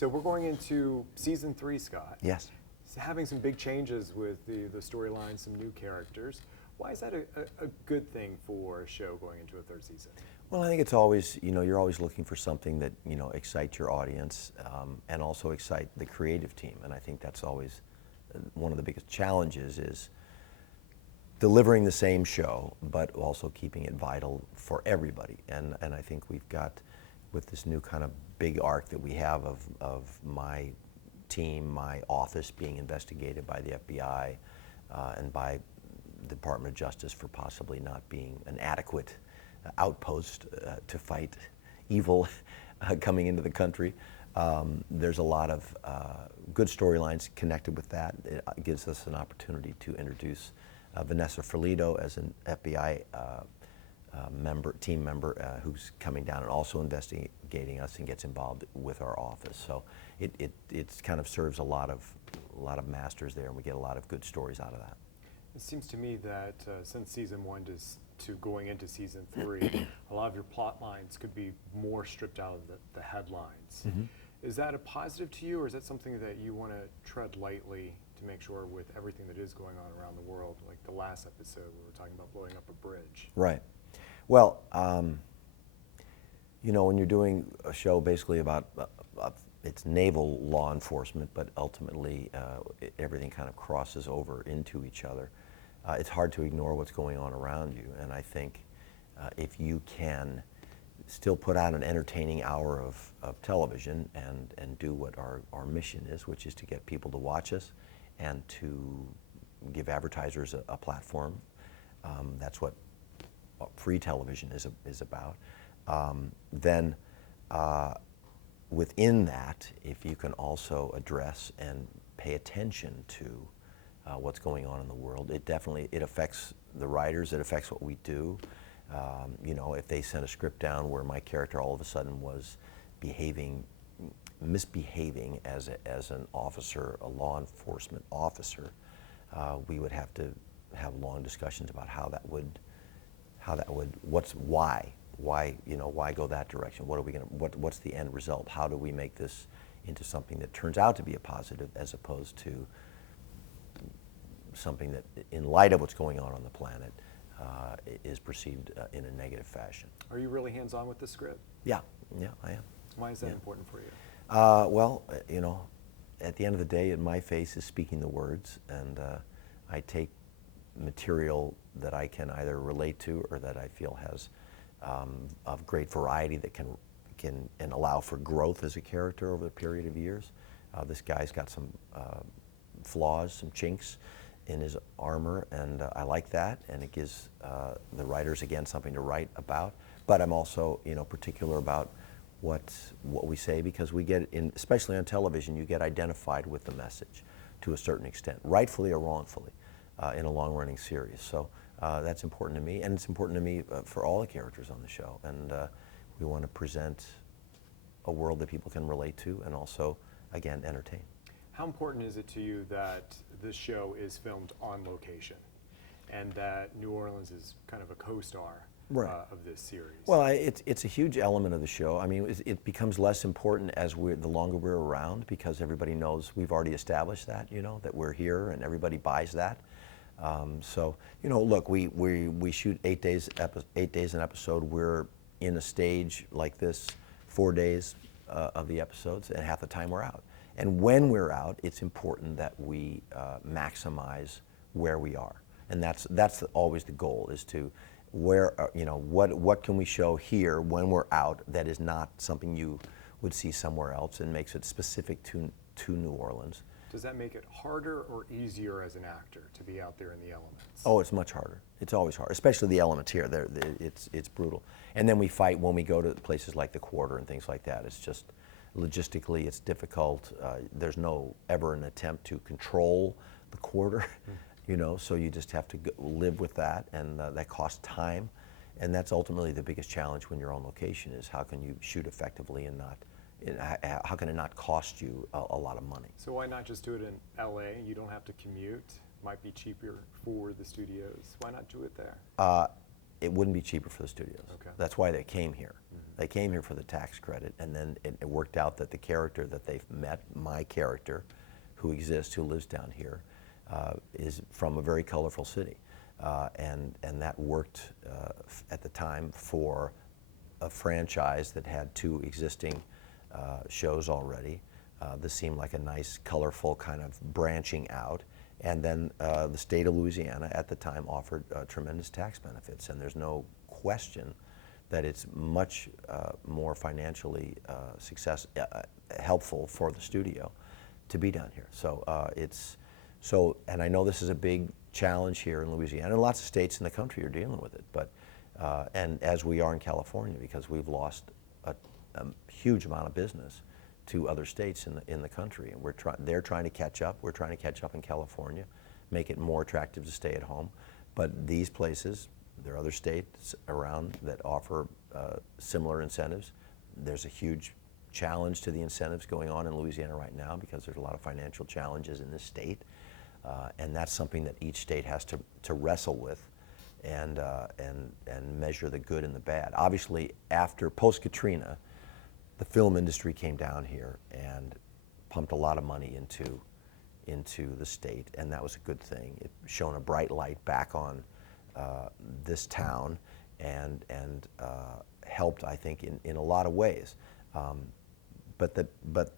So we're going into season 3, Scott. Yes. Having some big changes with the storyline, some new characters. Why is that a good thing for a show going into a 3rd season? Well, I think it's always, you're always looking for something that, excites your audience and also excite the creative team. And I think that's always one of the biggest challenges is delivering the same show, but also keeping it vital for everybody. And I think we've got, with this new kind of big arc that we have of my team, my office being investigated by the FBI and by the Department of Justice for possibly not being an adequate outpost to fight evil coming into the country. There's a lot of good storylines connected with that. It gives us an opportunity to introduce Vanessa Ferlito as an FBI team member who's coming down and also investigating us and gets involved with our office. So it kind of serves a lot of masters there, and we get a lot of good stories out of that. It seems to me that since season 1 to going into season 3, a lot of your plot lines could be more stripped out of the headlines. Mm-hmm. Is that a positive to you, or is that something that you want to tread lightly to make sure with everything that is going on around the world, like the last episode we were talking about blowing up a bridge? Right. Well, when you're doing a show basically about it's naval law enforcement, but ultimately everything kind of crosses over into each other. It's hard to ignore what's going on around you, and I think if you can still put out an entertaining hour of television and do what our mission is, which is to get people to watch us and to give advertisers a platform. That's what free television is about. Then within that, if you can also address and pay attention to what's going on in the world, it affects the writers, it affects what we do. If they sent a script down where my character all of a sudden was misbehaving as an officer, a law enforcement officer, we would have to have long discussions about why go that direction? What's the end result? How do we make this into something that turns out to be a positive as opposed to something that, in light of what's going on the planet, is perceived in a negative fashion. Are you really hands-on with the script? Yeah, I am. Why is that important for you? Well, at the end of the day, my face is speaking the words, and I take material that I can either relate to or that I feel has of great variety that can and allow for growth as a character over a period of years. This guy's got some flaws, some chinks in his armor, and I like that, and it gives the writers, again, something to write about. But I'm also, particular about what we say, because we get, especially on television, you get identified with the message to a certain extent, rightfully or wrongfully, in a long-running series. So that's important to me, and it's important to me for all the characters on the show. And we want to present a world that people can relate to and also, again, entertain. How important is it to you that this show is filmed on location and that New Orleans is kind of a co-star of this series? Well, it's a huge element of the show. I mean, it becomes less important as the longer we're around, because everybody knows we've already established that, that we're here, and everybody buys that. So, look, we shoot 8 days an episode. We're in a stage like this 4 days of the episodes, and half the time we're out. And when we're out, it's important that we maximize where we are, and that's always the goal, is to what can we show here when we're out that is not something you would see somewhere else, and makes it specific to New Orleans. Does that make it harder or easier as an actor to be out there in the elements? Oh, it's much harder. It's always hard, especially the elements here. It's brutal. And then we fight when we go to places like the Quarter and things like that. It's just, logistically, it's difficult. There's ever an attempt to control the Quarter, so you just have to live with that, and that costs time. And that's ultimately the biggest challenge when you're on location, is how can you shoot effectively and how can it not cost you a lot of money? So why not just do it in LA? You don't have to commute. Might be cheaper for the studios. Why not do it there? It wouldn't be cheaper for the studios. Okay. That's why they came here. They came here for the tax credit, and then it worked out that the character that they've met, my character, who exists, who lives down here, is from a very colorful city. And that worked at the time for a franchise that had 2 existing shows already. This seemed like a nice, colorful kind of branching out. And then the state of Louisiana at the time offered tremendous tax benefits, and there's no question that it's much more financially helpful for the studio to be down here. So and I know this is a big challenge here in Louisiana, and lots of states in the country are dealing with it, but and as we are in California, because we've lost a huge amount of business to other states in the country, and they're trying to catch up. We're trying to catch up in California, make it more attractive to stay at home. But these places, there are other states around that offer similar incentives. There's a huge challenge to the incentives going on in Louisiana right now because there's a lot of financial challenges in this state, and that's something that each state has to wrestle with and measure the good and the bad. Obviously, after post-Katrina, the film industry came down here and pumped a lot of money into the state, and that was a good thing. It shone a bright light back on this town and helped, I think, in a lot of ways. But the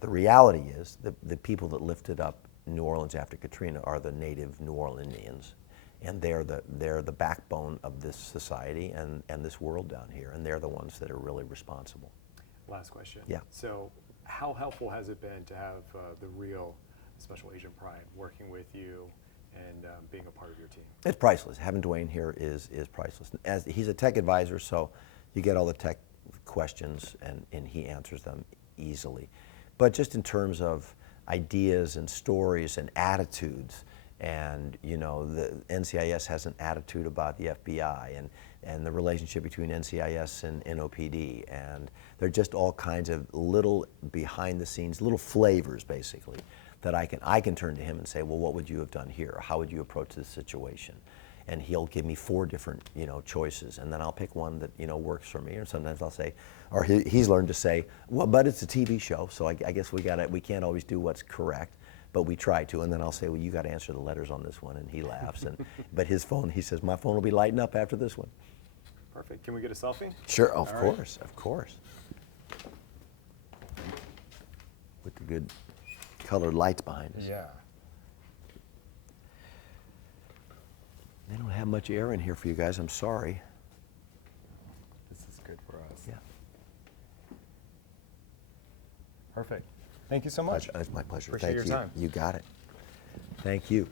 reality is the people that lifted up New Orleans after Katrina are the native New Orleanians, and they're the backbone of this society and this world down here, and they're the ones that are really responsible. Last question. Yeah. So how helpful has it been to have the real Special Agent Pride working with you and being a part of your team? It's priceless. Having Dwayne here is priceless. As he's a tech advisor, so you get all the tech questions and he answers them easily. But just in terms of ideas and stories and attitudes, and you know, the NCIS has an attitude about the FBI and the relationship between NCIS and NOPD, and they're just all kinds of little behind the scenes, little flavors basically, that I can turn to him and say, well, what would you have done here? How would you approach this situation? And he'll give me 4 different, choices, and then I'll pick one that, works for me. Or sometimes I'll say, or he's learned to say, well, but it's a TV show, so I guess we can't always do what's correct, but we try to. And then I'll say, well, you got to answer the letters on this one, and he laughs. But his phone, he says, my phone will be lighting up after this one. Perfect. Can we get a selfie? Sure, of All course, of course. With the good colored lights behind us. Yeah. They don't have much air in here for you guys, I'm sorry. This is good for us. Yeah. Perfect. Thank you so much. It's my pleasure. Appreciate Thank your you. time. You got it. Thank you.